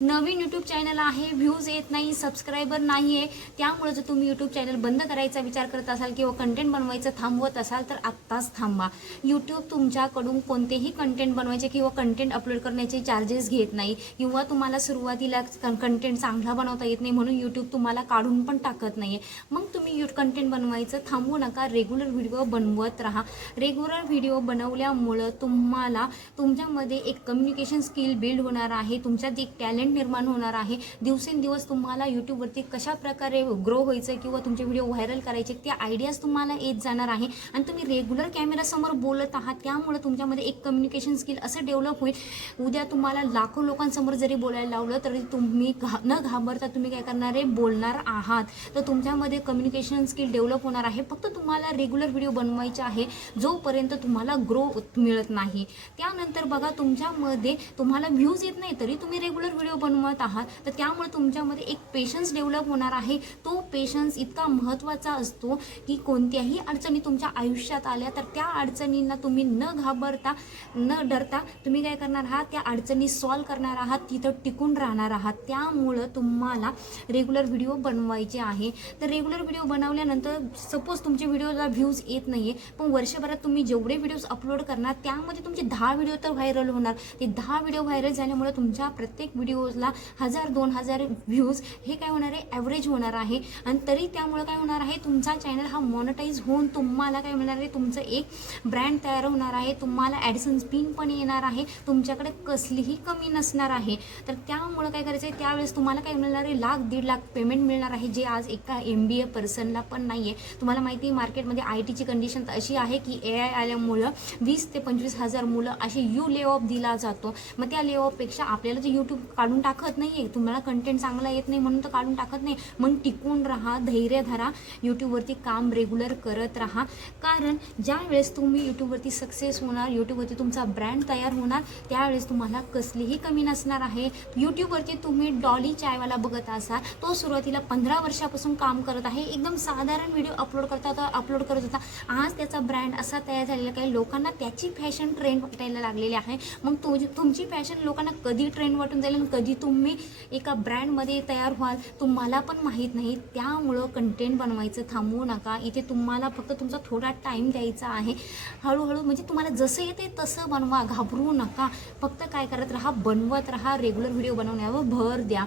नवीन YouTube channel आहे, views येत नाही, सबस्क्रायबर नाही आहे, त्यामुळे जर तुम्ही यूट्यूब चॅनल बंद करायचा विचार करत असाल किंवा कंटेंट बनवायचं थांबवत असाल तर आत्ताच थांबा. यूट्यूब तुमच्याकडून कोणतेही कंटेंट बनवायचे किंवा कंटेंट अपलोड करण्याचे चार्जेस घेत नाही किंवा तुम्हाला सुरुवातीला कंटेंट चांगला बनवता येत नाही म्हणून यूट्यूब तुम्हाला काढून पण टाकत नाही आहे. मग तुम्ही कंटेंट बनवायचं थांबवू नका, रेग्युलर व्हिडिओ बनवत राहा. रेग्युलर व्हिडिओ बनवल्यामुळं तुम्हाला तुमच्यामध्ये एक कम्युनिकेशन स्किल बिल्ड होणार आहे, तुमच्यात एक टॅलेंट निर्माण होणार आहे. दिवसेंदिवस तुम्हाला यूट्यूबवरती कशा प्रकारे ग्रो व्हायचं किंवा तुमचे व्हिडिओ व्हायरल करायचे त्या आयडियाज तुम्हाला येत जाणार आहे आणि तुम्ही रेग्युलर कॅमेरासमोर बोलत आहात, त्यामुळे तुमच्यामध्ये एक कम्युनिकेशन स्किल असं डेव्हलप होईल. उद्या तुम्हाला लाखो लोकांसमोर जरी बोलायला लावलं तरी तुम्ही न घाबरता तुम्ही काय करणार आहे, बोलणार आहात. तर तुमच्यामध्ये कम्युनिकेशन स्किल डेव्हलप होणार आहे. फक्त तुम्हाला रेग्युलर व्हिडिओ बनवायचे आहे जोपर्यंत तुम्हाला ग्रो मिळत नाही. त्यानंतर बघा, तुमच्यामध्ये तुम्हाला व्ह्यूज येत नाही तरी तुम्ही रेग्युलर व्हिडिओ बनवत आहात, तर त्यामुळे तुमच्यामध्ये एक पेशन्स डेव्हलप होणार आहे. तो पेशन्स इतका महत्त्वाचा असतो की कोणत्याही अडचणी तुमच्या आयुष्यात आल्या तर त्या अडचणींना तुम्ही न घाबरता न डरता तुम्ही काय करणार आहात, त्या अडचणी सॉल्व करणार आहात, तिथं टिकून राहणार आहात. त्यामुळं तुम्हाला रेग्युलर व्हिडिओ बनवायचे आहे. तर रेग्युलर व्हिडिओ बनवल्यानंतर सपोज तुमच्या व्हिडिओला व्ह्यूज येत नाही आहे, पण वर्षभरात तुम्ही जेवढे व्हिडिओज अपलोड करणार त्यामध्ये तुमचे 10 व्हिडिओ तर व्हायरल होणार. ते 10 व्हिडिओ व्हायरल झाल्यामुळे तुमच्या प्रत्येक व्हिडिओजला 1000-2000 व्ह्यूज हे काय होणार आहे, ॲव्हरेज होणार आहे. आणि तरी त्यामुळे काय होणार आहे, तुमचा चॅनल हा मॉनिटाईज होऊन तुम्हाला काय मिळणार आहे, तुमचं एक ब्रँड तयार होणार आहे. तुम्हाला ॲडिशन्स पिन पण येणार आहे, तुमच्याकडे कसलीही कमी नसणार आहे. तर त्यामुळं काय करायचं आहे, त्यावेळेस तुम्हाला काय मिळणार आहे, 1,00,000-1.5 लाख पेमेंट मिळणार आहे, जे आज एका MBA पर्सनला पण नाही आहे. तुम्हाला माहिती आहे मार्केटमध्ये ITची कंडिशन अशी आहे की AI आल्यामुळं 20,000 ते 25,000 मुलं असे ले ऑफ दिला जातो. मग त्या ले ऑफपेक्षा आपल्याला जे यूट्यूब काढून टाकत नाही आहे, तुम्हाला कंटेंट चांगला येत नाही म्हणून तर काढून टाकत नाही. मग टिकून राहा, धैर्य धरा, यूट्यूबवरती काम रेग्युलर करत राहा. कारण ज्यावेळेस तुम्ही यूट्यूबवरती सक्सेस होणार, यूट्यूबवरती तुमचा ब्रँड तयार होणार, त्यावेळेस तुम्हाला कसलीही कमी नसणार आहे. यूट्यूबवरती तुम्ही डॉली चायवाला बघत असाल, तो सुरुवातीला 15 वर्षापासून काम करत आहे, एकदम साधारण व्हिडिओ अपलोड करत होता. आज त्याचा ब्रँड असा तयार झालेला काही लोकांना त्याची फॅशन ट्रेंड वाटायला लागलेली आहे. मग तुमची फॅशन लोकांना कधी ट्रेंड वाटून जाईल आणि कधी तुम्ही एका ब्रँडमध्ये तयार व्हाल तुम्हाला पण माहीत नाही. त्यामुळं कंटेंट बनवायचं थांबवू नका. इथे तुम्हाला फक्त तुमचा थोडा टाईम द्यायचा आहे. हळूहळू म्हणजे तुम्हाला जसं येते तसं बनवा, घाबरू नका. फक्त काय करत राहा, बनवत राहा, रेग्युलर व्हिडिओ बनवण्यावर भर द्या.